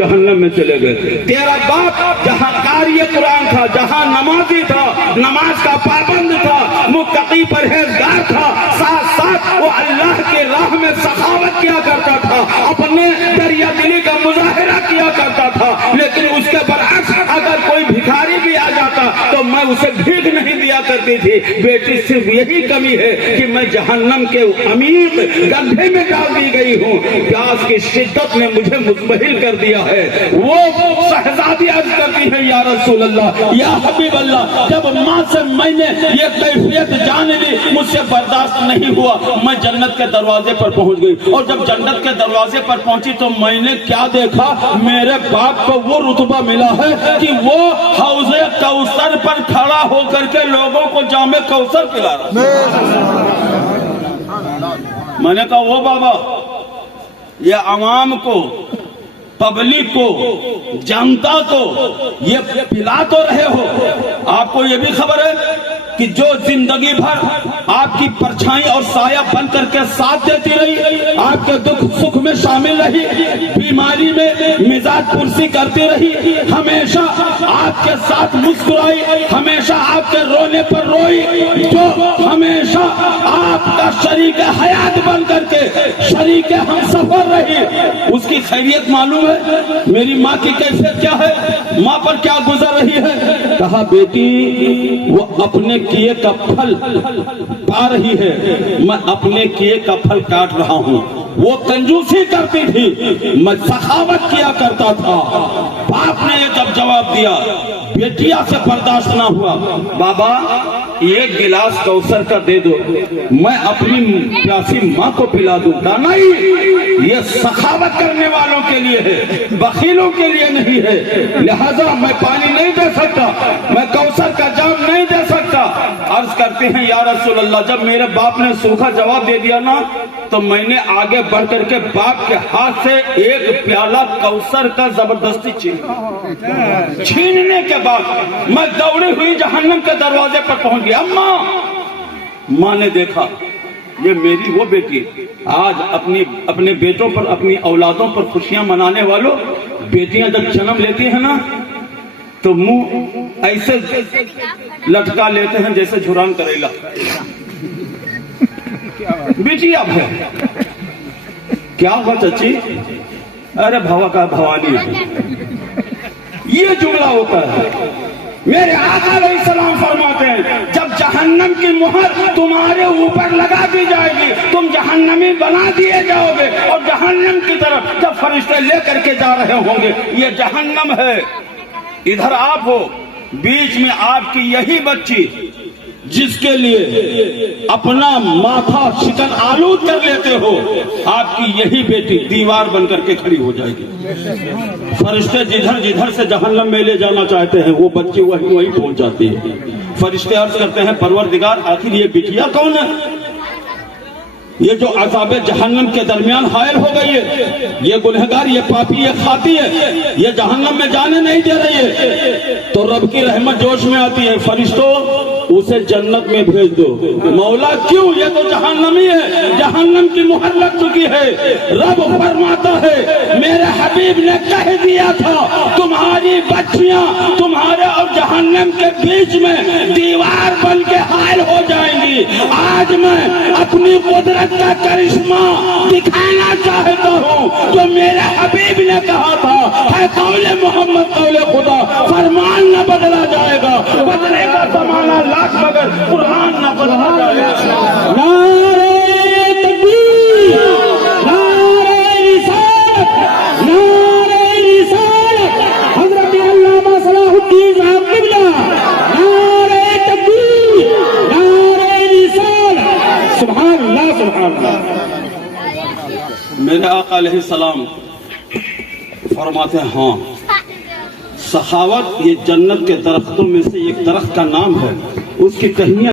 جہنم میں چلے گئے۔ تیرا باپ جہاں قاری قرآن تھا، جہاں نمازی تھا، نماز کا پابند تھا، متقی پرہیزگار تھا، ساتھ ساتھ وہ اللہ کے راہ میں سخاوت کیا کرتا تھا، اپنے دریا دلی کا مظاہرہ کیا کرتا تھا، لیکن اس کے برعکس اگر کوئی بھکاری بھی آ جاتا تو میں اسے بھیک نہیں دیا کرتی تھی۔ بیٹی صرف یہی کمی ہے کہ میں جہنم کے عمیق گندھے میں ڈال دی گئی ہوں، پیاس کی شدت نے مجھے مطمئن کر دیا ہے۔ وہ شہزادی عرض کرتی ہے یا رسول اللہ، یا حبیب اللہ، جب ماں سے میں نے یہ کیفیت جان لی مجھ سے برداشت نہیں ہوا، میں جنت کے دروازے پر پہنچ گئی، اور جب جنت کے دروازے پر پہنچی تو میں نے کیا دیکھا، میرے باپ کو وہ رتبہ ملا ہے کہ وہ حوض کوثر پر کھڑا ہو کر کے لوگوں کو جام کوثر پلا رہا۔ میں نے کہا وہ بابا، یہ عوام کو، پبلک کو، جنتا کو یہ پلا تو رہے ہو، آپ کو یہ بھی خبر ہے کہ جو زندگی بھر آپ کی پرچھائی اور سایہ بن کر کے ساتھ دیتی رہی، آپ کے دکھ سکھ میں شامل رہی، بیماری میں مزاج پرسی کرتی رہی، ہمیشہ آپ کے ساتھ مسکرائی، ہمیشہ آپ کے رونے پر روئی، جو ہمیشہ آپ کا شریک حیات بن کر کے شریک ہم سفر رہی، اس کی خیریت معلوم ہے؟ میری ماں کی کیفیت کیا ہے، ماں پر کیا گزر رہی ہے؟ کہا بیٹی وہ اپنے کیے کا پھل پا رہی ہے، میں اپنے کیے کا پھل کاٹ رہا ہوں۔ وہ کنجوسی کرتی تھی، میں سخاوت کیا کرتا تھا۔ باپ نے یہ جب جواب دیا، بیٹیا سے برداشت نہ ہوا، بابا ایک گلاس کوثر کا دے دو، میں اپنی پیاسی ماں کو پلا دوں گا۔ نہیں، یہ سخاوت کرنے والوں کے لیے ہے، بخیلوں کے لیے نہیں ہے، لہذا میں پانی نہیں دے سکتا، میں کوثر کا جام نہیں دے سکتا۔ عرض کرتے ہیں یا رسول اللہ، جب میرے باپ نے سوکھا جواب دے دیا نا تو میں نے آگے بڑھ کر کے باپ کے ہاتھ سے ایک پیالہ کوثر کا زبردستی چھیننے کے بعد میں دوڑی ہوئی جہنم کے دروازے پر پہنچ گیا۔ اماں، ماں نے دیکھا یہ میری وہ بیٹی، آج اپنے بیٹوں پر، اپنی اولادوں پر خوشیاں منانے والوں، بیٹیاں جب جنم لیتی ہیں نا تو منہ ایسے لٹکا لیتے ہیں جیسے جھران کریلا، بیٹی اب ہے، کیا ہوا چچی؟ ارے بھوا کا بھوانی ہے، یہ جملہ ہوتا ہے۔ میرے آقا علیہ السلام فرماتے ہیں جب جہنم کی مہر تمہارے اوپر لگا دی جائے گی، تم جہنمی بنا دیے جاؤ گے، اور جہنم کی طرف جب فرشتے لے کر کے جا رہے ہوں گے، یہ جہنم ہے، ادھر آپ ہو، بیچ میں آپ کی یہی بچی جس کے لیے اپنا ماتھا شکن آلود کر لیتے ہو، آپ کی یہی بیٹی دیوار بن کر کے کھڑی ہو جائے گی۔ فرشتے جدھر جدھر سے جہنم میں لے جانا چاہتے ہیں وہ بچی وہیں پہنچ جاتی ہے۔ فرشتے عرض کرتے ہیں پروردگار آخر یہ بٹیا کون ہے؟ یہ جو عذاب جہنم کے درمیان حائل ہو گئی ہے، یہ گنہگار، یہ پاپی، یہ خاطی ہے، یہ جہنم میں جانے نہیں دے رہی ہے، تو رب کی رحمت جوش میں آتی ہے، فرشتوں اسے جنت میں بھیج دو۔ مولا کیوں؟ یہ تو جہنمی ہے، جہنم کی مہر لگ چکی ہے۔ رب فرماتا ہے میرے حبیب نے کہہ دیا تھا تمہاری بچیاں تمہارے اور جہنم کے بیچ میں دیوار بن کے حائل ہو جائیں گی۔ آج میں اپنی قدرت کا کرشمہ دکھانا چاہتا ہوں، جو میرے حبیب نے کہا تھا ہے قول محمد قول خدا، فرمان نہ بدلا جائے گا، بدلے گا زمانہ لاکھ مگر قرآن نہ بدلا جائے گا۔ نعرہ تکبیر، نعرہ رسالت، نعرہ رسالت، حضرت علامہ صلاح الدین صاحب قبلہ، نعرہ تکبیر، نعرہ رسالت، سبحان اللہ سبحان اللہ۔ میرے آقا علیہ السلام فرماتے ہیں ہاں، سخاوت یہ جنت کے درختوں میں سے ایک درخت کا نام ہے، اس کی ٹہنیاں